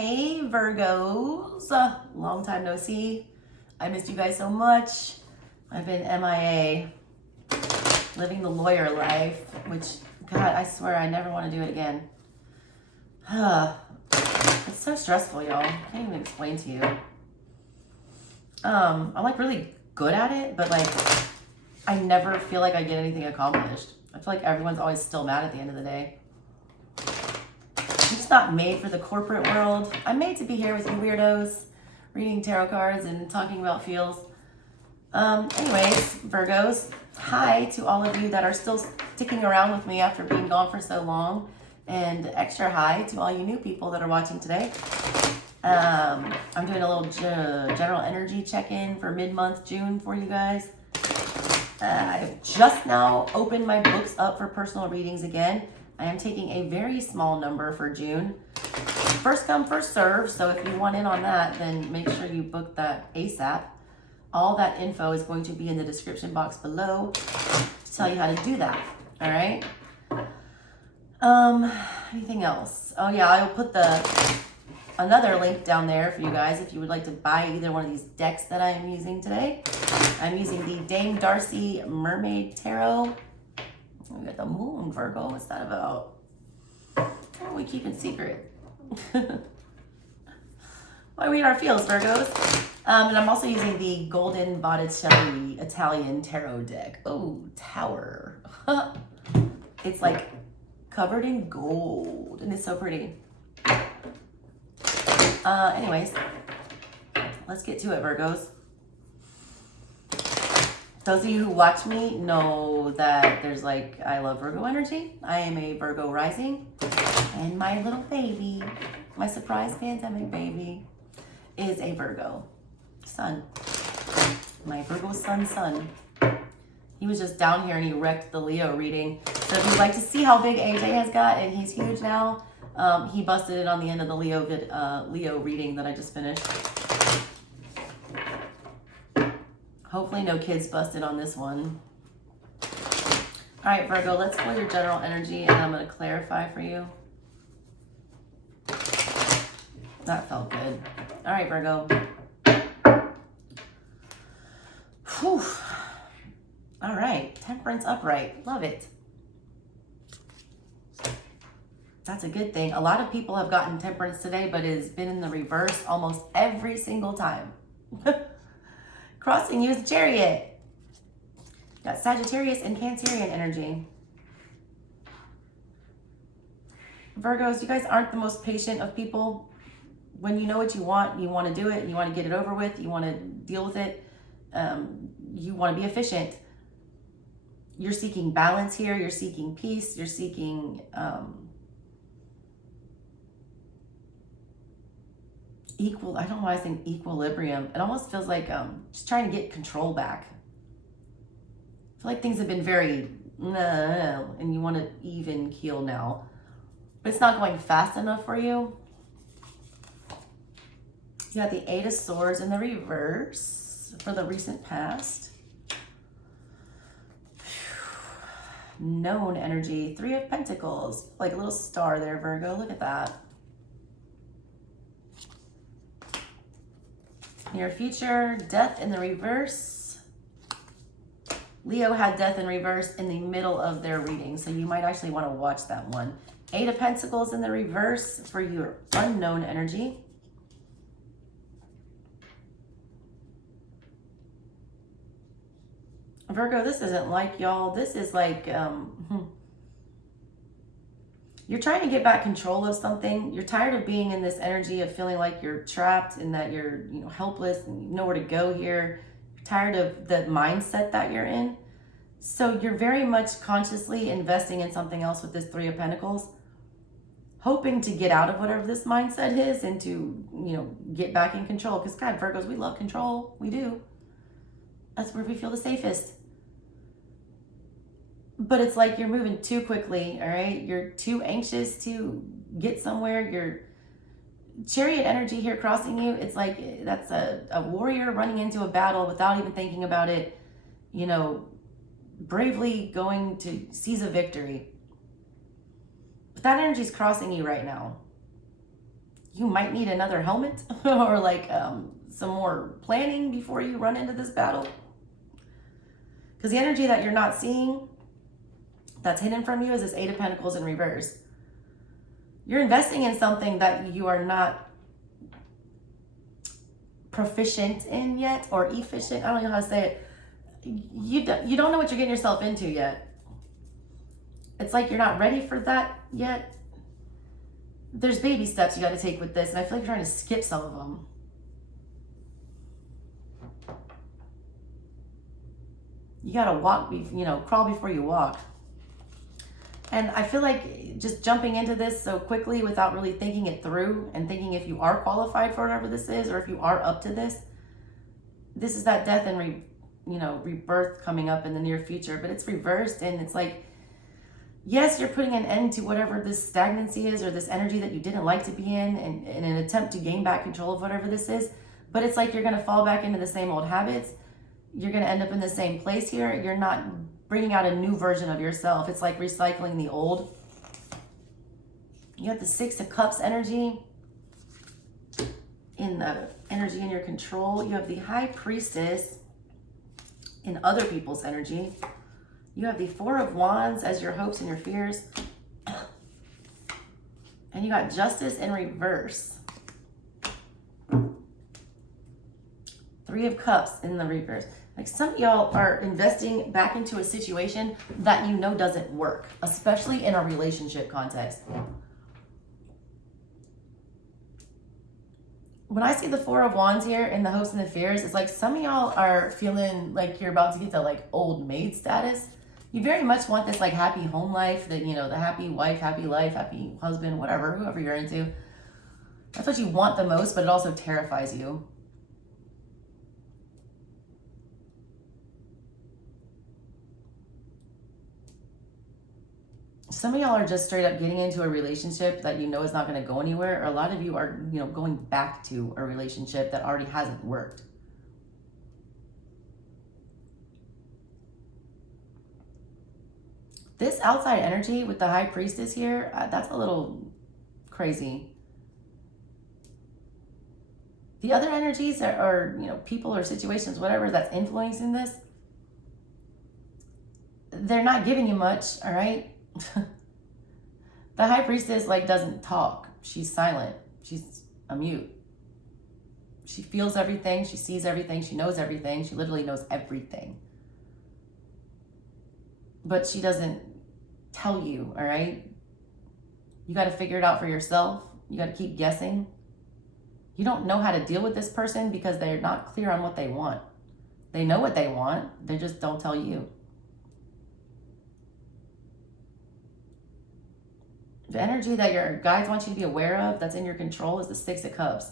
Hey Virgos, long time no see. I missed you guys so much. I've been MIA, living the lawyer life, which, God, I swear I never want to do it again. It's so stressful, y'all. I can't even explain to you. I'm like really good at it, but like I never feel like I get anything accomplished. I feel like everyone's always still mad at the end of the day. I'm just not made for the corporate world. I'm made to be here with you weirdos, reading tarot cards and talking about feels. Anyways, Virgos, hi to all of you that are still sticking around with me after being gone for so long, and extra hi to all you new people that are watching today. I'm doing a little general energy check-in for mid-month June for you guys. I've just now opened my books up for personal readings again. I am taking a very small number for June. First come, first serve. So if you want in on that, then make sure you book that ASAP. All that info is going to be in the description box below to tell you how to do that. All right. Anything else? Oh yeah, I'll put another link down there for you guys if you would like to buy either one of these decks that I am using today. I'm using the Dame Darcy Mermaid Tarot. We got the moon, Virgo. What's that about? What are we keeping secret? Why we are feels, Virgos. And I'm also using the Golden Botticelli Italian Tarot deck. Oh, Tower. It's like covered in gold, and it's so pretty. Anyways, let's get to it, Virgos. Those of you who watch me know that there's like, I love Virgo energy. I am a Virgo rising, and my little baby, my surprise pandemic baby, is a Virgo sun. My Virgo sun. He was just down here and he wrecked the Leo reading. So if you'd like to see how big AJ has got, and he's huge now, he busted it on the end of the Leo reading that I just finished. Hopefully no kids busted on this one. All right, Virgo, let's pull your general energy and I'm going to clarify for you. That felt good. All right, Virgo. Whew. All right, Temperance upright. Love it. That's a good thing. A lot of people have gotten Temperance today, but it has been in the reverse almost every single time. Crossing you is the Chariot. Got Sagittarius and Cancerian energy. Virgos, you guys aren't the most patient of people. When you know what you want to do it, you want to get it over with, you want to deal with it, you want to be efficient. You're seeking balance here, you're seeking peace, you're seeking I don't know why I think equilibrium. It almost feels like just trying to get control back. I feel like things have been very and you want to even keel now, but it's not going fast enough for you. You got the Eight of Swords in the reverse for the recent past. Known energy, Three of Pentacles, like a little star there, Virgo. Look at that. Near future, Death in the reverse. Leo had Death in reverse in the middle of their reading, so you might actually want to watch that one. Eight of Pentacles in the reverse for your unknown energy. Virgo, this isn't like y'all. This is like, you're trying to get back control of something. You're tired of being in this energy of feeling like you're trapped and that you're, helpless and you know where to go here. You're tired of the mindset that you're in. So you're very much consciously investing in something else with this Three of Pentacles, hoping to get out of whatever this mindset is and to, get back in control. Because God, Virgos, we love control. We do. That's where we feel the safest. But it's like you're moving too quickly, all right? You're too anxious to get somewhere. Your Chariot energy here crossing you, it's like that's a warrior running into a battle without even thinking about it, bravely going to seize a victory. But that energy is crossing you right now. you might need another helmet or like some more planning before you run into this battle. Because the energy that you're not seeing, that's hidden from you, is this Eight of Pentacles in reverse. You're investing in something that you are not proficient in yet, or efficient. I don't know how to say it. You don't know what you're getting yourself into yet. It's like you're not ready for that yet. There's baby steps you got to take with this, and I feel like you're trying to skip some of them. You got to walk, crawl before you walk. And I feel like just jumping into this so quickly without really thinking it through and thinking if you are qualified for whatever this is, or if you are up to this, this is that death and rebirth coming up in the near future, but it's reversed. And it's like, yes, you're putting an end to whatever this stagnancy is, or this energy that you didn't like to be in an attempt to gain back control of whatever this is. But it's like you're going to fall back into the same old habits. You're going to end up in the same place here. You're not bringing out a new version of yourself. It's like recycling the old. You have the Six of Cups energy in the energy in your control. You have the High Priestess in other people's energy. You have the Four of Wands as your hopes and your fears. And you got Justice in reverse. Three of Cups in the reverse. Like some of y'all are investing back into a situation that you know doesn't work, especially in a relationship context. When I see the Four of Wands here in the hopes and the fears, it's like some of y'all are feeling like you're about to get to like old maid status. You very much want this like happy home life, that, the happy wife, happy life, happy husband, whatever, whoever you're into. That's what you want the most, but it also terrifies you. Some of y'all are just straight up getting into a relationship that you know is not going to go anywhere, or a lot of you are, going back to a relationship that already hasn't worked. This outside energy with the High Priestess here, that's a little crazy. The other energies are, people or situations, whatever that's influencing this, they're not giving you much, all right? The High Priestess doesn't talk. She's silent. She's a mute. She feels everything. She sees everything. She knows everything. She literally knows everything. But she doesn't tell you, all right? You got to figure it out for yourself. You got to keep guessing. You don't know how to deal with this person because they're not clear on what they want. They know what they want. They just don't tell you. The energy that your guides want you to be aware of that's in your control is the Six of Cups.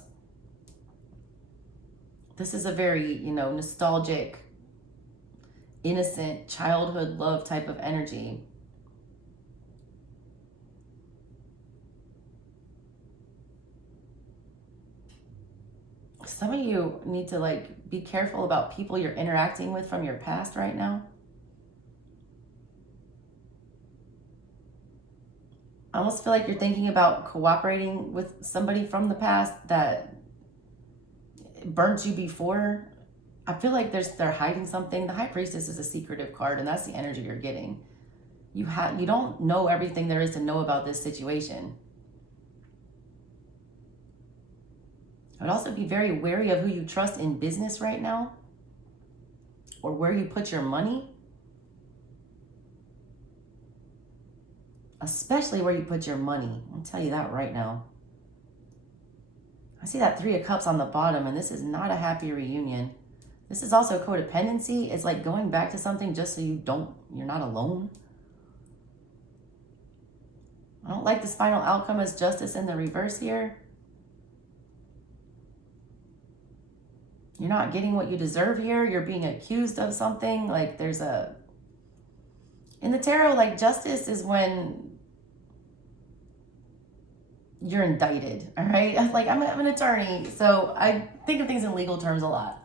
This is a very, nostalgic, innocent, childhood love type of energy. Some of you need to be careful about people you're interacting with from your past right now. I almost feel like you're thinking about cooperating with somebody from the past that burnt you before. I feel like they're hiding something. The High Priestess is a secretive card, and that's the energy you're getting. You don't know everything there is to know about this situation. I would also be very wary of who you trust in business right now, or where you put your money. Especially where you put your money. I'll tell you that right now. I see that Three of Cups on the bottom, and this is not a happy reunion. This is also codependency. It's like going back to something just so you're not alone. I don't like this final outcome as Justice in the reverse here. You're not getting what you deserve here. You're being accused of something. In the tarot, justice is when you're indicted, all right? I'm an attorney, so I think of things in legal terms a lot.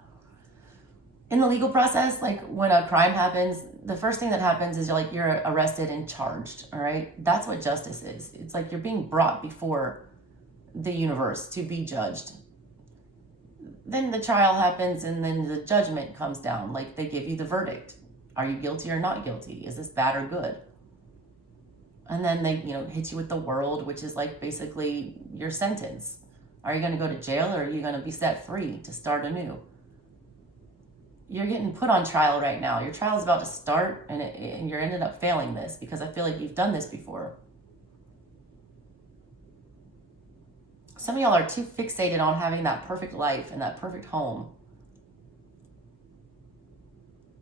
In the legal process, when a crime happens, the first thing that happens is you're arrested and charged, all right? That's what justice is. It's like you're being brought before the universe to be judged. Then the trial happens and then the judgment comes down. Like they give you the verdict. Are you guilty or not guilty? Is this bad or good? And then they, hit you with the world, which is like basically your sentence. Are you going to go to jail or are you going to be set free to start anew? You're getting put on trial right now. Your trial is about to start and you're ended up failing this because I feel like you've done this before. Some of y'all are too fixated on having that perfect life and that perfect home.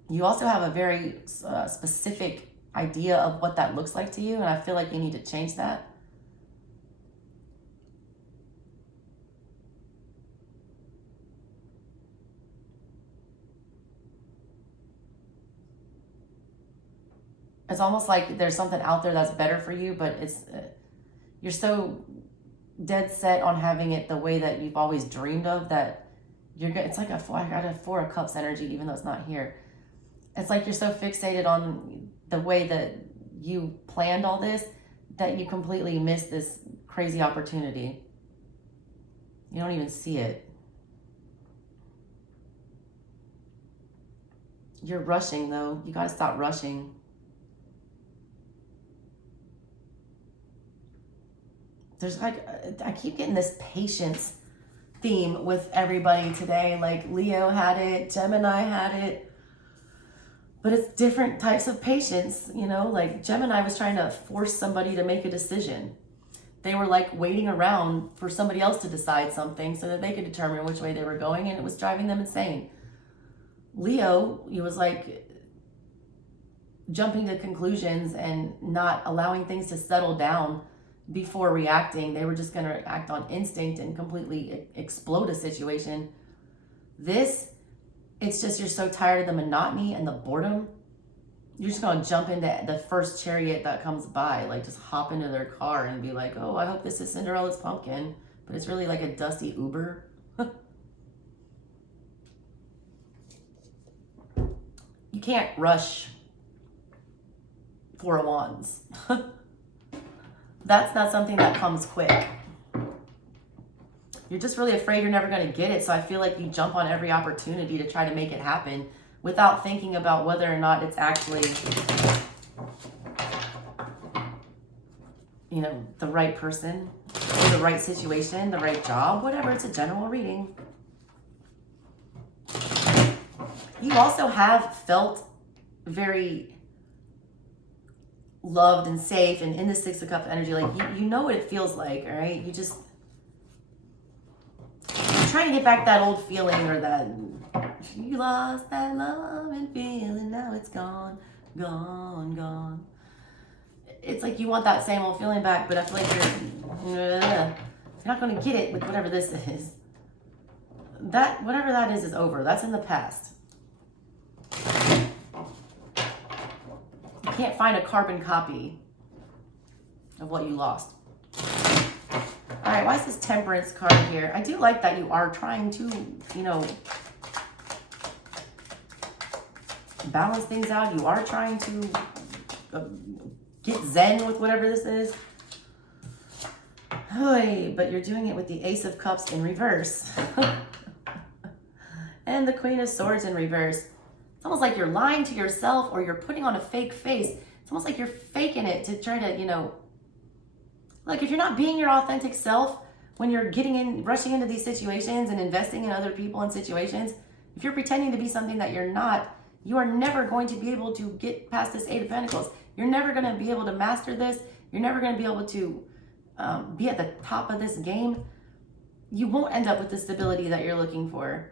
You also have a very specific idea of what that looks like to you, and I feel like you need to change that. It's almost like there's something out there that's better for you, but you're so dead set on having it the way that you've always dreamed of that it's like I got a Four of Cups energy, even though it's not here. It's like you're so fixated on the way that you planned all this that you completely miss this crazy opportunity. You don't even see it. You're rushing though. You gotta stop rushing. There's like, I keep getting this patience theme with everybody today. Like Leo had it, Gemini had it, but it's different types of patience, like Gemini was trying to force somebody to make a decision. They were like waiting around for somebody else to decide something so that they could determine which way they were going, and it was driving them insane. Leo, he was like jumping to conclusions and not allowing things to settle down before reacting. They were just going to act on instinct and completely explode a situation. It's just you're so tired of the monotony and the boredom. You're just going to jump into the first chariot that comes by, like just hop into their car and be like, oh, I hope this is Cinderella's pumpkin. But it's really like a dusty Uber. You can't rush Four of Wands. That's not something that comes quick. You're just really afraid you're never going to get it. So I feel like you jump on every opportunity to try to make it happen without thinking about whether or not it's actually, the right person, the right situation, the right job, whatever. It's a general reading. You also have felt very loved and safe and in the Six of Cups energy. Like you know what it feels like, all right? You're trying to get back that old feeling, or that you lost that love and feeling, now it's gone, gone, gone. It's like you want that same old feeling back, but I feel like you're not going to get it with whatever this is. Whatever that is over. That's in the past. You can't find a carbon copy of what you lost. All right, why is this Temperance card here? I do like that you are trying to, balance things out. You are trying to get zen with whatever this is. But you're doing it with the Ace of Cups in reverse. And the Queen of Swords in reverse. It's almost like you're lying to yourself, or you're putting on a fake face. It's almost like you're faking it to try to, like if you're not being your authentic self when you're rushing into these situations and investing in other people and situations, if you're pretending to be something that you're not, you are never going to be able to get past this Eight of Pentacles. You're never going to be able to master this. You're never going to be able to be at the top of this game. You won't end up with the stability that you're looking for.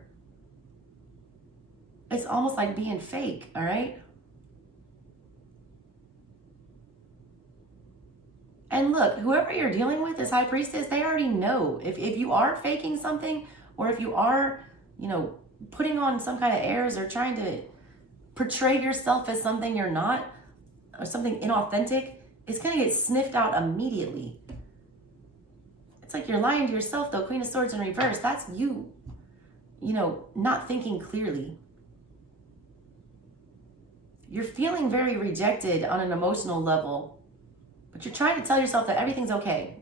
It's almost like being fake, all right? And look, whoever you're dealing with, this High Priestess, they already know. If you are faking something, or if you are, putting on some kind of airs or trying to portray yourself as something you're not, or something inauthentic, it's going to get sniffed out immediately. It's like you're lying to yourself, though. Queen of Swords in reverse. That's you, not thinking clearly. You're feeling very rejected on an emotional level, but you're trying to tell yourself that everything's okay.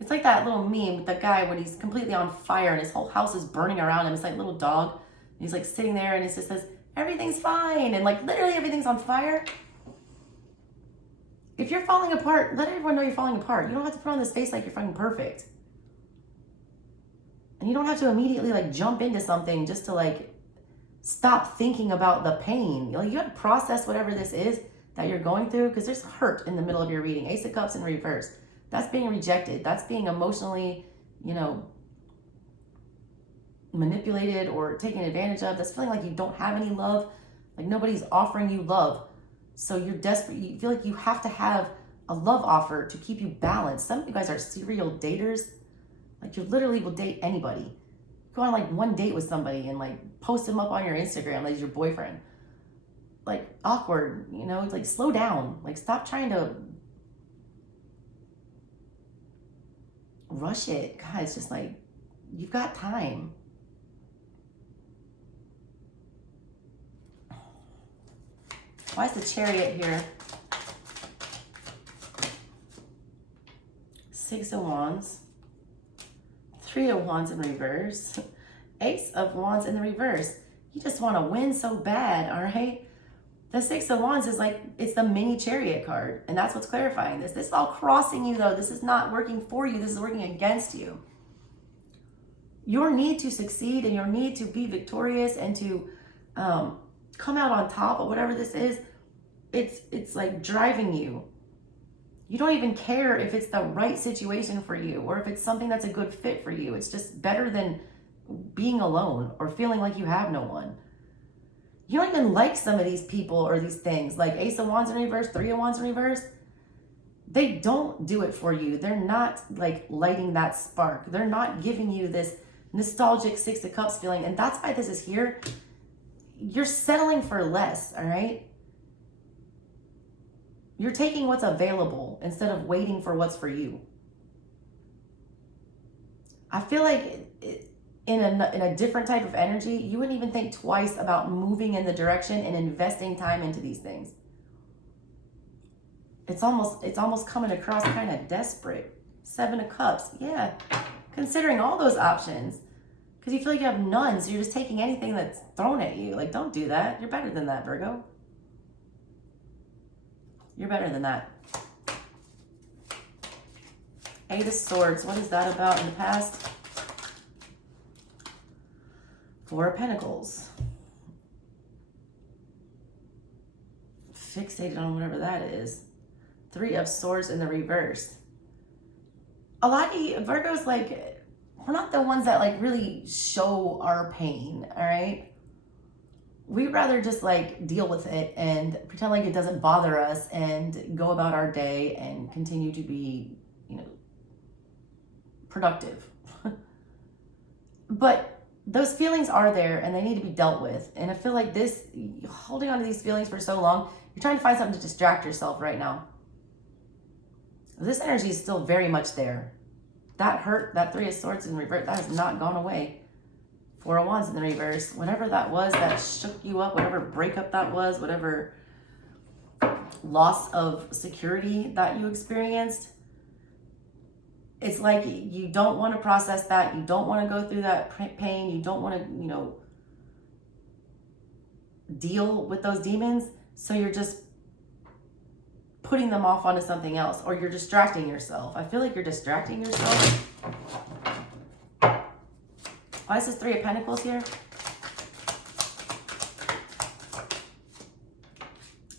It's like that little meme with the guy when he's completely on fire and his whole house is burning around him. It's like a little dog. And he's like sitting there and he just says, everything's fine. And like literally everything's on fire. If you're falling apart, let everyone know you're falling apart. You don't have to put on this face like you're fucking perfect. And you don't have to immediately like jump into something just to like stop thinking about the pain. Like you have to process whatever this is that you're going through, because there's hurt in the middle of your reading. Ace of Cups in reverse. That's being rejected. That's being emotionally, you know, manipulated or taken advantage of. That's feeling like you don't have any love, like nobody's offering you love. So you're desperate. You feel like you have to have a love offer to keep you balanced. Some of you guys are serial daters. Like you literally will date anybody. Go on like one date with somebody and like post them up on your Instagram like your boyfriend. Like awkward, you know, it's like slow down. Like stop trying to rush it. God, it's just like, you've got time. Why is the Chariot here? 6 of Wands. 3 of Wands in reverse. Ace of Wands in the reverse. You just want to win so bad, all right? The 6 of Wands is like, it's the mini Chariot card. And that's what's clarifying this. This is all crossing you, though. This is not working for you. This is working against you. Your need to succeed and your need to be victorious and to come out on top of whatever this is, it's like driving you. You don't even care if it's the right situation for you or if it's something that's a good fit for you. It's just better than being alone or feeling like you have no one. You don't even like some of these people or these things, like Ace of Wands in reverse, 3 of Wands in reverse. They don't do it for you. They're not like lighting that spark. They're not giving you this nostalgic 6 of Cups feeling. And that's why this is here. You're settling for less, all right? You're taking what's available instead of waiting for what's for you. I feel like in a different type of energy, you wouldn't even think twice about moving in the direction and investing time into these things. It's almost coming across kind of desperate. 7 of Cups, yeah. Considering all those options, because you feel like you have none, so you're just taking anything that's thrown at you. Like, don't do that. You're better than that, Virgo. You're better than that. 8 of Swords, what is that about in the past? 4 of Pentacles. Fixated on whatever that is. 3 of Swords in the reverse. A lot of you, Virgos, like, we're not the ones that like really show our pain, all right? We'd rather just like deal with it and pretend like it doesn't bother us and go about our day and continue to be, you know, productive. But those feelings are there and they need to be dealt with. And I feel like this, holding on to these feelings for so long, you're trying to find something to distract yourself right now. This energy is still very much there. That hurt, that 3 of Swords in reverse, that has not gone away. 4 of Wands in the reverse. Whatever that was that shook you up, whatever breakup that was, whatever loss of security that you experienced, it's like you don't want to process that. You don't want to go through that pain. You don't want to, you know, deal with those demons. So you're just putting them off onto something else, or you're distracting yourself. I feel like you're distracting yourself. Why is this 3 of Pentacles here?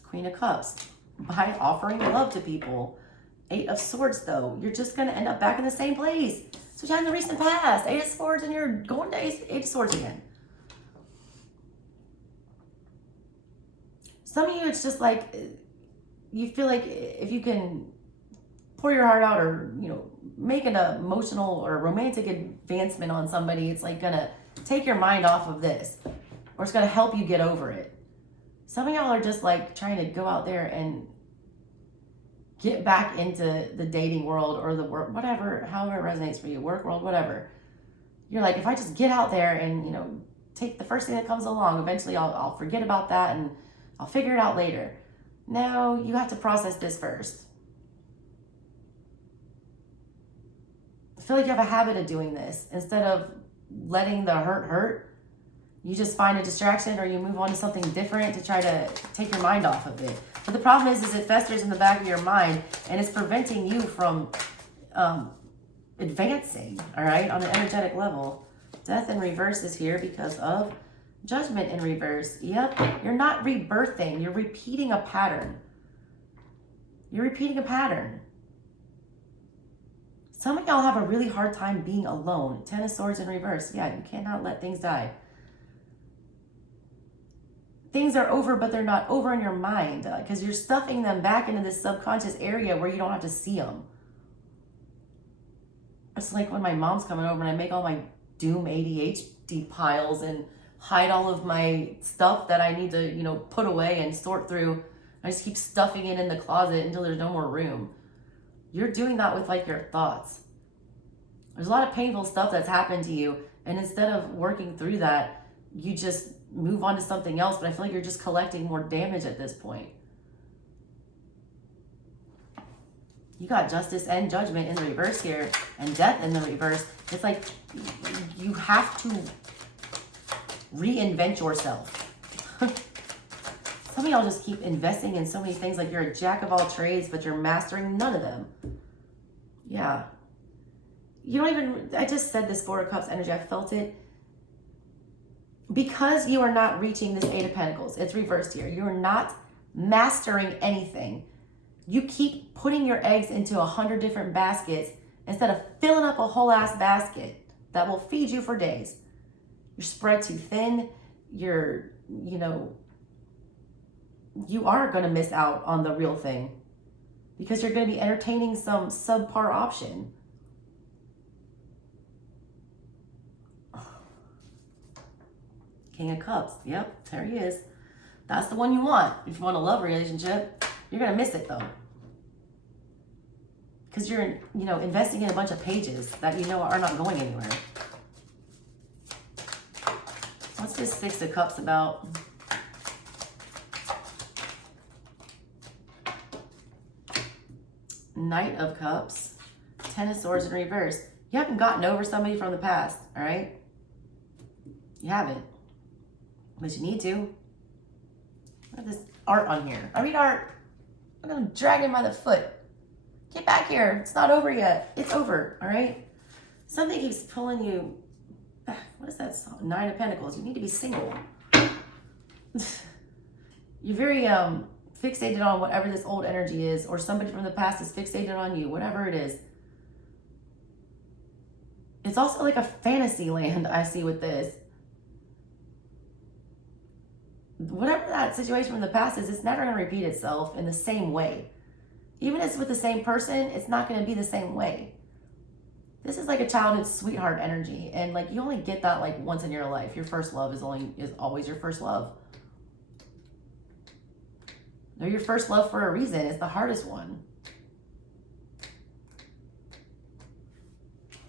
Queen of Cups. By offering love to people. 8 of Swords, though. You're just going to end up back in the same place. So you had in the recent past. 8 of Swords, and you're going to 8 of Swords again. Some of you, it's just like, you feel like if you can pour your heart out or, you know, make an emotional or romantic advancement on somebody, it's like gonna take your mind off of this, or it's gonna help you get over it. Some of y'all are just like trying to go out there and get back into the dating world or the work, whatever, however it resonates for you, work world, whatever. You're like, if I just get out there and, you know, take the first thing that comes along, eventually I'll forget about that and I'll figure it out later. No, you have to process this first. feel like you have a habit of doing this. Instead of letting the hurt, you just find a distraction or you move on to something different to try to take your mind off of it. But the problem is it festers in the back of your mind and it's preventing you from advancing, all right, on an energetic level. Death in reverse is here because of Judgment in reverse. Yep, you're not rebirthing. You're repeating a pattern. You're repeating a pattern. Some of y'all have a really hard time being alone. Ten of Swords in reverse. Yeah, you cannot let things die. Things are over, but they're not over in your mind because you're stuffing them back into this subconscious area where you don't have to see them. It's like when my mom's coming over and I make all my doom ADHD piles and hide all of my stuff that I need to, you know, put away and sort through. I just keep stuffing it in the closet until there's no more room. You're doing that with like your thoughts. There's a lot of painful stuff that's happened to you. And instead of working through that, you just move on to something else. But I feel like you're just collecting more damage at this point. You got Justice and Judgment in the reverse here and Death in the reverse. It's like you have to reinvent yourself. Some of y'all just keep investing in so many things, like you're a jack of all trades, but you're mastering none of them. Yeah. You don't even, I just said this Four of Cups energy, I felt it. Because you are not reaching this Eight of Pentacles, it's reversed here. You're not mastering anything. You keep putting your eggs into 100 different baskets instead of filling up a whole ass basket that will feed you for days. You're spread too thin. You're, you know, you are going to miss out on the real thing because you're going to be entertaining some subpar option. King of Cups. Yep, there he is. That's the one you want. If you want a love relationship, you're going to miss it though. Because you're, you know, investing in a bunch of pages that you know are not going anywhere. What's this Six of Cups about? Knight of Cups. Ten of Swords in reverse. You haven't gotten over somebody from the past, all right? You haven't. But you need to. Look at this art on here. I read art. I'm going to drag him by the foot. Get back here. It's not over yet. It's over, all right? Something keeps pulling you. What is that song? Nine of Pentacles. You need to be single. You're very fixated on whatever this old energy is, or somebody from the past is fixated on you, whatever it is. It's also like a fantasy land I see with this. Whatever that situation from the past is, it's never going to repeat itself in the same way. Even if it's with the same person, it's not going to be the same way. This is like a childhood sweetheart energy. And like you only get that like once in your life. Your first love is always your first love. They're your first love for a reason. It's the hardest one.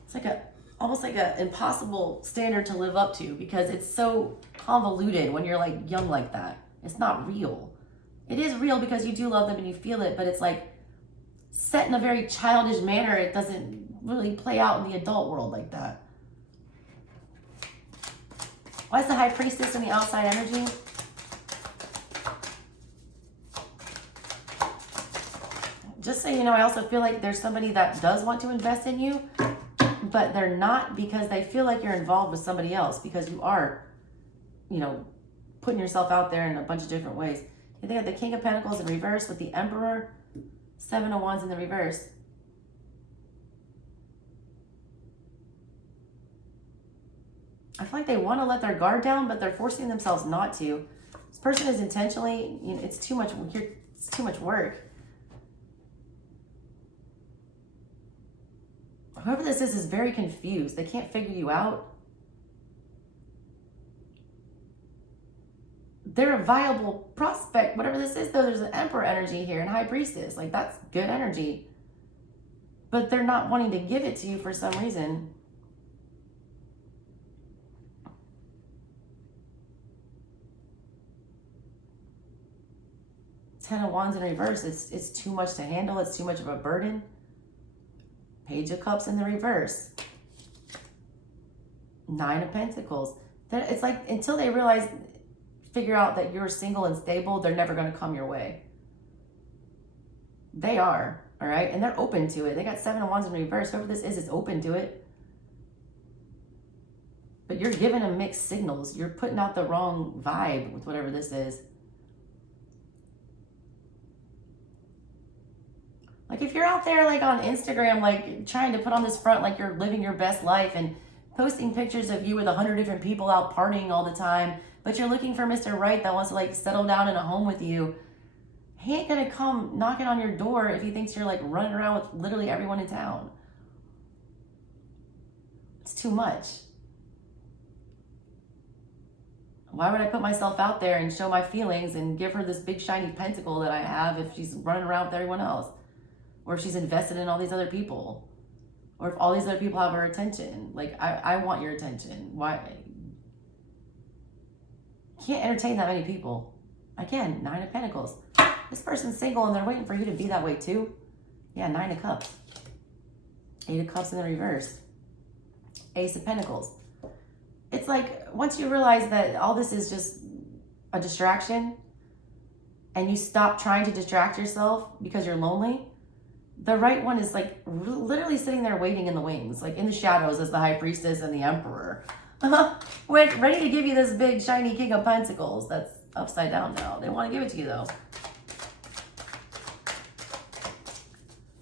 It's like almost like an impossible standard to live up to because it's so convoluted when you're like young like that. It's not real. It is real because you do love them and you feel it, but it's like set in a very childish manner. It doesn't really play out in the adult world like that. Why is the High Priestess in the outside energy? Just so you know, I also feel like there's somebody that does want to invest in you, but they're not because they feel like you're involved with somebody else because you are, you know, putting yourself out there in a bunch of different ways. You think of the King of Pentacles in reverse with the Emperor, Seven of Wands in the reverse. I feel like they want to let their guard down, but they're forcing themselves not to. This person is intentionally, you know, it's too much work. Whoever this is very confused. They can't figure you out. They're a viable prospect. Whatever this is, though, there's an Emperor energy here and High Priestess. Like, that's good energy. But they're not wanting to give it to you for some reason. Ten of Wands in reverse. It's too much to handle. It's too much of a burden. Page of Cups in the reverse. Nine of Pentacles. It's like until they figure out that you're single and stable, they're never going to come your way. They are, all right? And they're open to it. They got Seven of Wands in reverse. Whoever this is open to it. But you're giving them mixed signals. You're putting out the wrong vibe with whatever this is. Like if you're out there like on Instagram, like trying to put on this front like you're living your best life and posting pictures of you with 100 different people out partying all the time, but you're looking for Mr. Right that wants to like settle down in a home with you, he ain't gonna come knocking on your door if he thinks you're like running around with literally everyone in town. It's too much. Why would I put myself out there and show my feelings and give her this big shiny pentacle that I have if she's running around with everyone else? Or if she's invested in all these other people? Or if all these other people have her attention? Like, I want your attention. Why? Can't entertain that many people. Again, Nine of Pentacles. This person's single and they're waiting for you to be that way too. Yeah, Nine of Cups. Eight of Cups in the reverse. Ace of Pentacles. It's like, once you realize that all this is just a distraction and you stop trying to distract yourself because you're lonely, the right one is like literally sitting there waiting in the wings, like in the shadows as the High Priestess and the Emperor. Ready to give you this big shiny King of Pentacles that's upside down now. They want to give it to you though.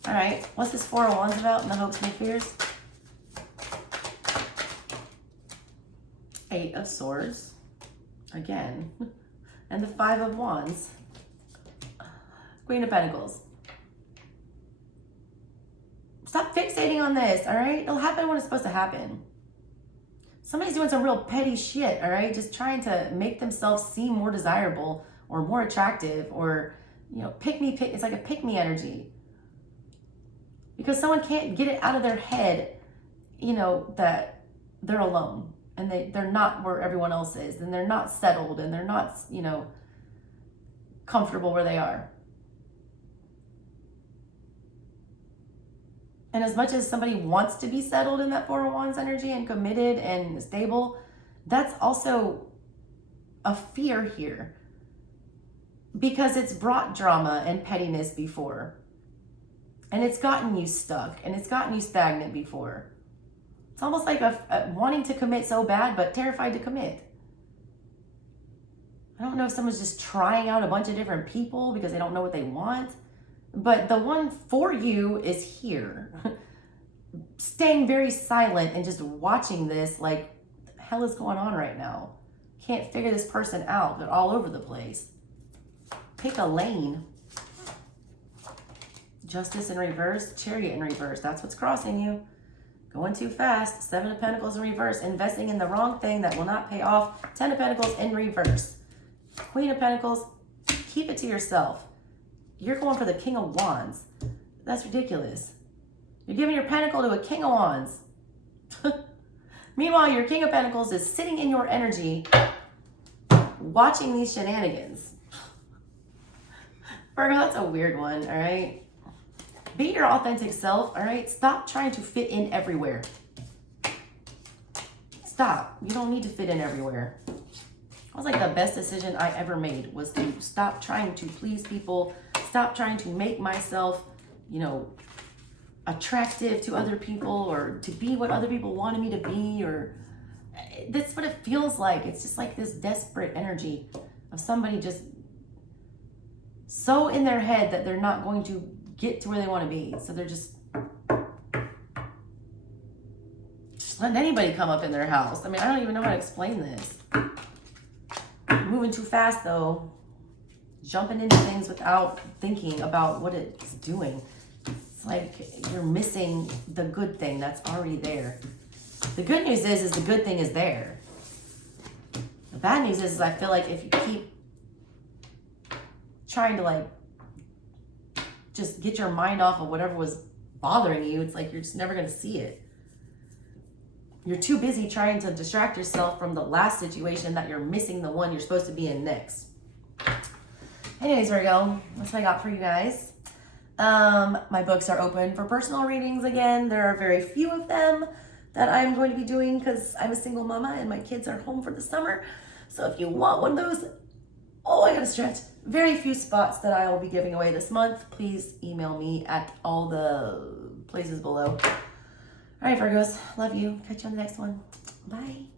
All right, what's this Four of Wands about in the hopes and fears? Eight of Swords, again, and the Five of Wands. Queen of Pentacles. Stop fixating on this, all right? It'll happen when it's supposed to happen. Somebody's doing some real petty shit, all right? Just trying to make themselves seem more desirable or more attractive or, you know, it's like a pick me energy. Because someone can't get it out of their head, you know, that they're alone and they're not where everyone else is and they're not settled and they're not, you know, comfortable where they are. And as much as somebody wants to be settled in that Four of Wands energy and committed and stable, that's also a fear here because it's brought drama and pettiness before. And it's gotten you stuck and it's gotten you stagnant before. It's almost like a wanting to commit so bad, but terrified to commit. I don't know if someone's just trying out a bunch of different people because they don't know what they want. But the one for you is here, staying very silent and just watching this like, what the hell is going on right now? Can't figure this person out. They're all over the place. Pick a lane. Justice in reverse, Chariot in reverse. That's what's crossing you. Going too fast. Seven of Pentacles in reverse. Investing in the wrong thing that will not pay off. Ten of Pentacles in reverse. Queen of Pentacles, keep it to yourself. You're going for the King of Wands. That's ridiculous. You're giving your pentacle to a King of Wands. Meanwhile, your King of Pentacles is sitting in your energy watching these shenanigans. Virgo, that's a weird one, all right? Be your authentic self, all right? Stop trying to fit in everywhere. Stop. You don't need to fit in everywhere. That was like the best decision I ever made was to stop trying to please people. Stop trying to make myself, you know, attractive to other people or to be what other people wanted me to be, or that's what it feels like. It's just like this desperate energy of somebody just so in their head that they're not going to get to where they want to be. So they're just letting anybody come up in their house. I mean, I don't even know how to explain this. Moving too fast though. Jumping into things without thinking about what it's doing. It's like you're missing the good thing that's already there. The good news is the good thing is there. The bad news is I feel like if you keep trying to like just get your mind off of whatever was bothering you, it's like you're just never going to see it. You're too busy trying to distract yourself from the last situation that you're missing the one you're supposed to be in next. Anyways, Virgo, that's what I got for you guys. My books are open for personal readings again. There are very few of them that I'm going to be doing because I'm a single mama and my kids are home for the summer. So if you want one of those, oh, I gotta stretch. Very few spots that I will be giving away this month. Please email me at all the places below. All right, Virgos, love you. Catch you on the next one. Bye.